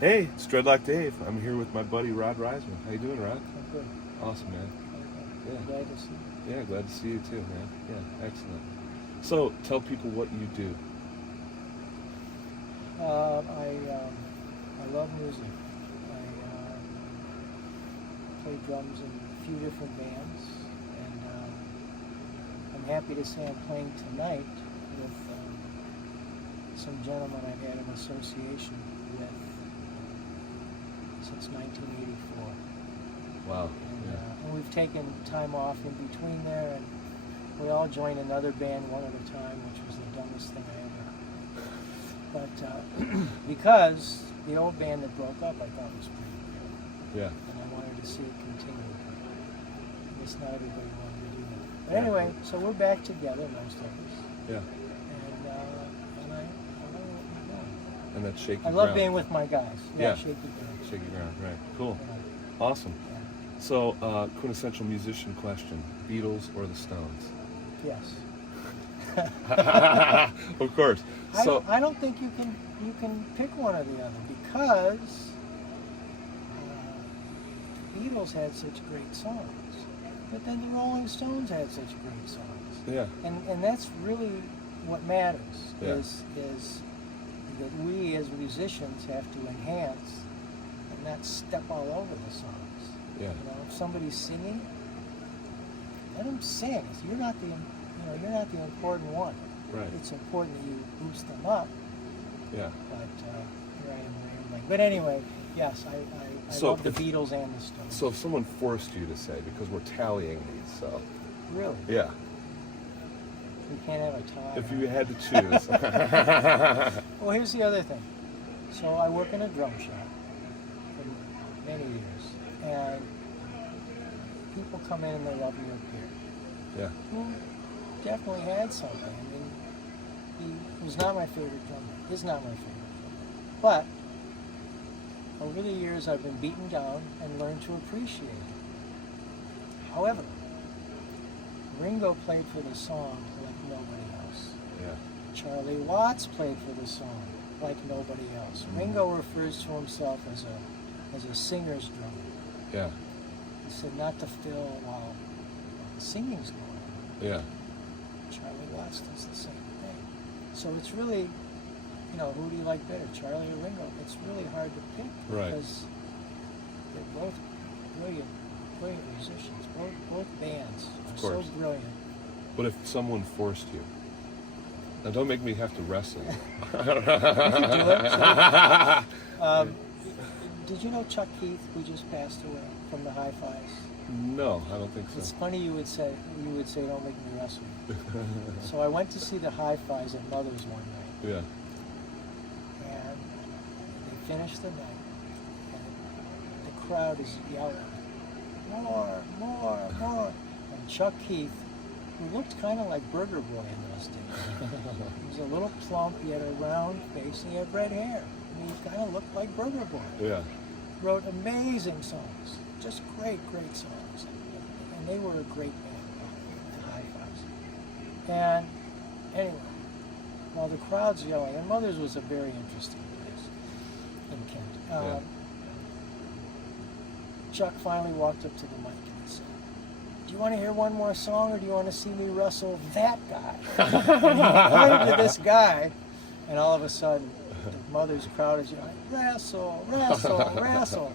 Hey, it's Dreadlock Dave. I'm here with my buddy Rod Reisman. How you doing, Rod? I'm good. Awesome, man. Yeah. Glad to see you. Yeah, glad to see you too, man. Yeah, excellent. So, tell people what you do. I love music. I play drums in a few different bands, and I'm happy to say I'm playing tonight with some gentlemen I've had an association with since 1984. Wow. And we've taken time off in between there, and we all joined another band one at a time, which was the dumbest thing I ever. But because the old band that broke up, I thought was pretty good. Yeah. And I wanted to see it continue. I guess not everybody wanted to do that. But anyway, so we're back together, most of us. Yeah. And I love what we're doing. And that's shaky I love ground. being with my guys. Yeah. Shaky ground. Shaky ground, right. Cool. Yeah. Awesome. Yeah. So, quintessential musician question. Beatles or the Stones? Yes. Of course. So, I don't think you can pick one or the other, because the Beatles had such great songs, but then the Rolling Stones had such great songs. yeah. And that's really what matters. Yeah. Is that we as musicians have to enhance and not step all over the songs. Yeah. You know, if somebody's singing, let them sing. You're not the important one. Right. It's important that you boost them up. Yeah. But here I am rambling. But anyway, yes, I So love the if- Beatles and the Stones. So, if someone forced you to say, because we're tallying these, so. Really, Yeah. we can't have a tie. If huh? you had to choose. Well, here's the other thing. So I work in a drum shop for many years, and people come in and they love your gear. Yeah. Who definitely had something. I mean, he was not my favorite drummer. He's not my favorite drummer. But over the years, I've been beaten down and learned to appreciate it. However, Ringo played for the song like nobody else. Yeah. Charlie Watts played for the song like nobody else. Ringo refers to himself as a singer's drummer. Yeah. He said not to fill while the singing's going on. Yeah. Charlie Watts does the same thing. So it's really, who do you like better, Charlie or Ringo? It's really hard to pick, Right. because they're both brilliant musicians. Both bands are so course. brilliant. But if someone forced you, now don't make me have to wrestle. You can do it. So, did you know Chuck Keith, who just passed away from the High Fives? No, I don't think It's so. funny you would say don't make me wrestle. So I went to see the High Fives at Mother's one night, Yeah. and they finished the night, and the crowd is yelling, more, more, more. And Chuck Keith, who looked kind of like Burger Boy in those days, he was a little plump, he had a round face, and he had red hair. And he kind of looked like Burger Boy. Yeah. Wrote amazing songs, just great songs. And they were a great band, the High Fives. And anyway, while the crowd's yelling, and Mother's was a very interesting place in Kent. Yeah. Chuck finally walked up to the mic and he said, "Do you want to hear one more song, or do you want to see me wrestle that guy?" And he pointed to this guy, and all of a sudden, the Mother's crowd is yelling, "Wrestle, wrestle, wrestle!"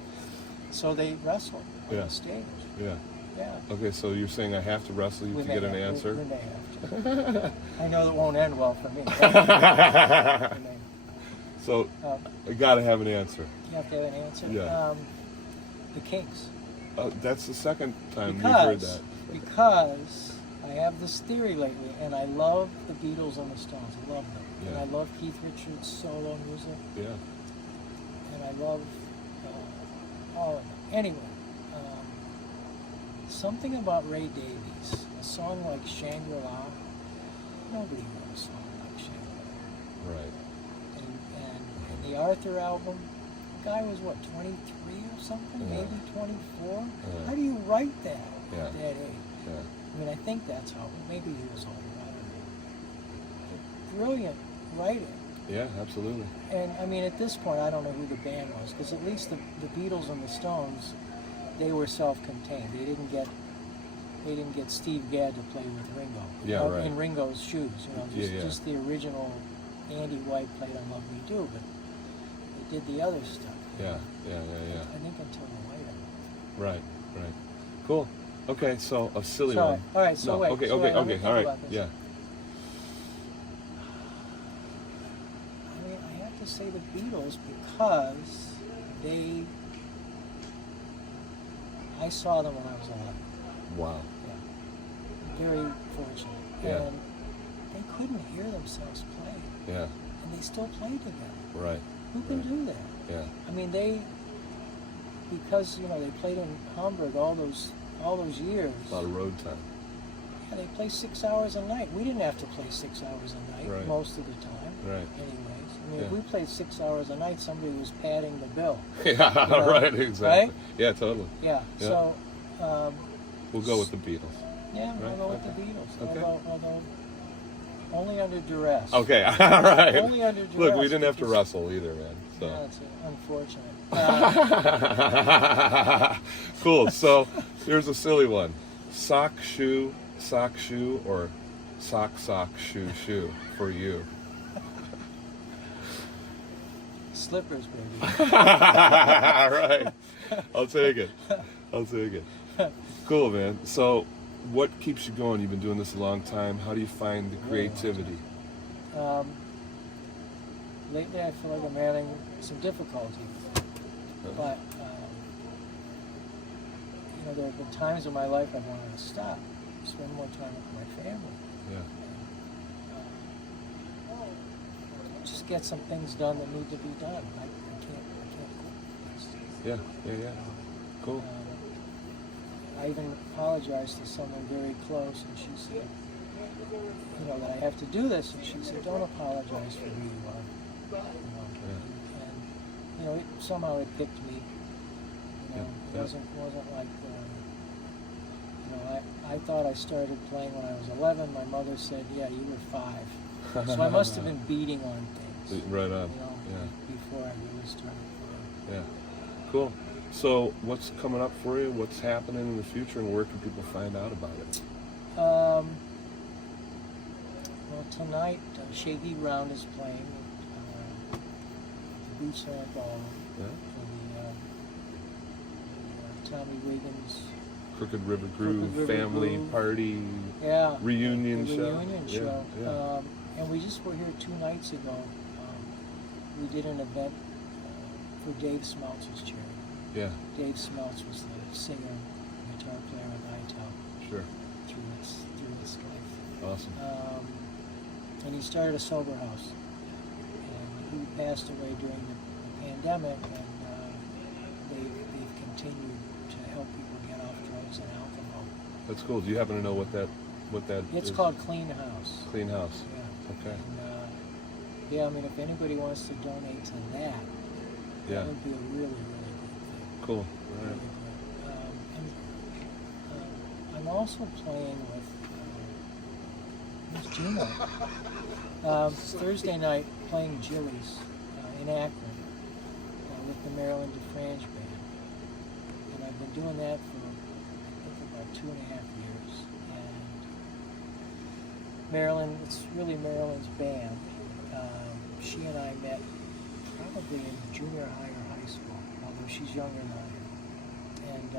So they wrestled on Yeah. the stage. Yeah. Yeah. Okay, so you're saying I have to wrestle you We to may get an have- answer? We may have to. I know that won't end well for me. I mean, So um, I gotta have an answer. you have to have an answer. Yeah. The Kinks. That's the second time we've heard that. Because I have this theory lately, and I love the Beatles and the Stones. I love them. And Yeah. I love Keith Richards' solo music. Yeah. And I love all of them. Anyway, something about Ray Davies, a song like Shangri-La, nobody wrote a song like Shangri-La. Right. And the Arthur album, the guy was what, 23 or something, Yeah. maybe 24? Yeah. How do you write that Yeah. at that age? Yeah. I mean, I think that's how, maybe he was older, I don't know. But brilliant writing. Yeah, absolutely. And I mean, at this point, I don't know who the band was, because at least the Beatles and the Stones, they were self-contained. They didn't get Steve Gadd to play with Ringo. Yeah, right. In Ringo's shoes, you know, just the original Andy White played on Love Me Do, but they did the other stuff. Yeah. I think until later. Right. Cool. Okay, so a silly Sorry. one. All right, so No, wait. Okay, so wait, let me all think right. about this. Yeah. I mean, I have to say the Beatles because I saw them when I was 11. Wow. Yeah. Very fortunate. Yeah. And they couldn't hear themselves play. Yeah. And they still played together. Right. Who can do that? Yeah. I mean, because, you know, they played in Hamburg all those years. A lot of road time. Yeah, they play 6 hours a night. We didn't have to play 6 hours a night Right. most of the time. Right. Anyways, I mean, Yeah. if we played 6 hours a night, somebody was padding the bill. Yeah. You know, Right. Exactly. right? Yeah. Totally. Yeah. Yeah. So. We'll go with the Beatles. Yeah, Right, I'll go with okay. the Beatles. Okay. Although only under duress. Okay. All right. Only under duress. Look, we didn't have to because- wrestle either, man. So. Yeah, it's unfortunate. Cool. So here's a silly one: sock shoe, or sock shoe for you. Slippers, baby. Right. I'll take it. Cool, man. So, what keeps you going? You've been doing this a long time. How do you find the creativity? Lately, I feel like I'm having some difficulty, but you know, there have been times in my life I've wanted to stop, spend more time with my family. Yeah. Just get some things done that need to be done. I can't quit. Yeah. Cool. I even apologized to someone very close, and she said, you know, that I have to do this, and she said, don't apologize for who you are. You know, and you know, somehow it picked me. You know, it wasn't like, you know, I thought I started playing when I was 11. My mother said, yeah, you were 5. So I must have been beating on things. Right on. You know, before I really started playing. Yeah. Cool. So, what's coming up for you? What's happening in the future, and where can people find out about it? Well, tonight, Shaky Ground is playing at the Beachland Ballroom Yeah. for the Tommy Wiggins Crooked River Groove family Groove. party reunion the show. reunion show. Yeah. And we just were here 2 nights ago. We did an event for Dave Smeltz's charity. Yeah. Dave Smeltz was the singer, guitar player with ITEL Sure. through its life. Awesome. And he started a sober house. And he passed away during the pandemic, and they've continued to help people get off drugs and alcohol. That's cool. Do you happen to know what that It's is? called Clean House. Clean House. Yeah. Okay. And, yeah, I mean, if anybody wants to donate to that, Yeah. that would be a really, really good thing. Cool. All Really right. good. I'm also playing with Gino. Thursday night, playing Jillies in Akron with the Maryland DeFrange Band. And I've been doing that for, I think, about 2.5 years. And Marilyn, it's really Marilyn's band. She and I met probably in junior high or high school, although she's younger than I am. And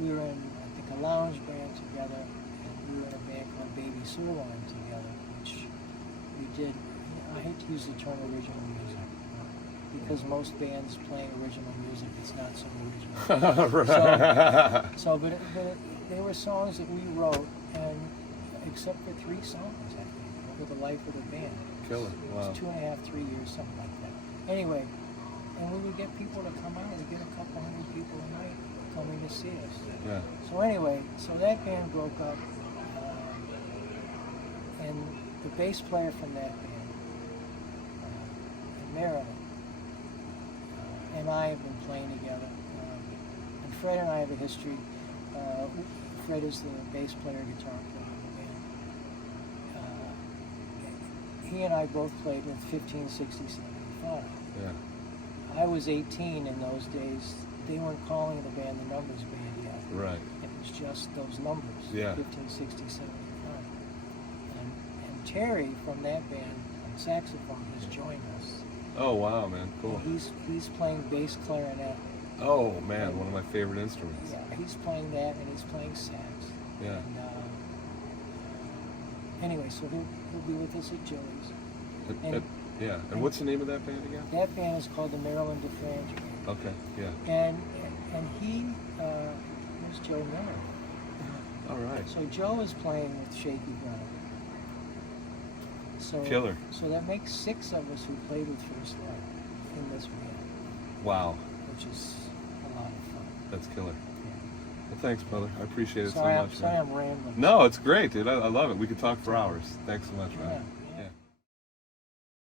we were in, I think, a lounge band together, and we were in a band called Baby Sirloin together, which we did, I hate to use the term original music, because most bands playing original music, it's not so original. But they were songs that we wrote, and except for 3 songs, I think, over the life of the band. Killer. Wow. It's 2.5, 3 years, something like that. Anyway, and we would get people to come out. We'd get a couple hundred people a night coming to see us. Yeah. So anyway, so that band broke up, and the bass player from that band, Marilyn, and I have been playing together. And Fred and I have a history. Fred is the bass player, guitar player in the band. he and I both played with 15, 60, 75. Yeah. I was 18 in those days. They weren't calling the band the Numbers Band yet. Right. It was just those numbers, Yeah. 15, 60, 75. And Terry from that band on saxophone has joined us. Oh wow, man, cool. And he's playing bass clarinet. Oh man, one of my favorite instruments. Yeah, he's playing that and he's playing sax. Yeah. And, anyway, so he'll be with us at Joey's. And Yeah. And what's the name of that band again? that band is called the Maryland DeFrange Band. Okay. Yeah. And he, who's Joe Miller? All right. So Joe is playing with Shaky Brown. So, Killer. So that makes 6 of us who played with First Light in this band, Wow. which is a lot of fun. That's killer. Yeah. Well, thanks, brother. I appreciate it Sorry, so much. sorry Man. I'm rambling. No, it's great, dude. I love it. We could talk for hours. Thanks so much, man. Yeah.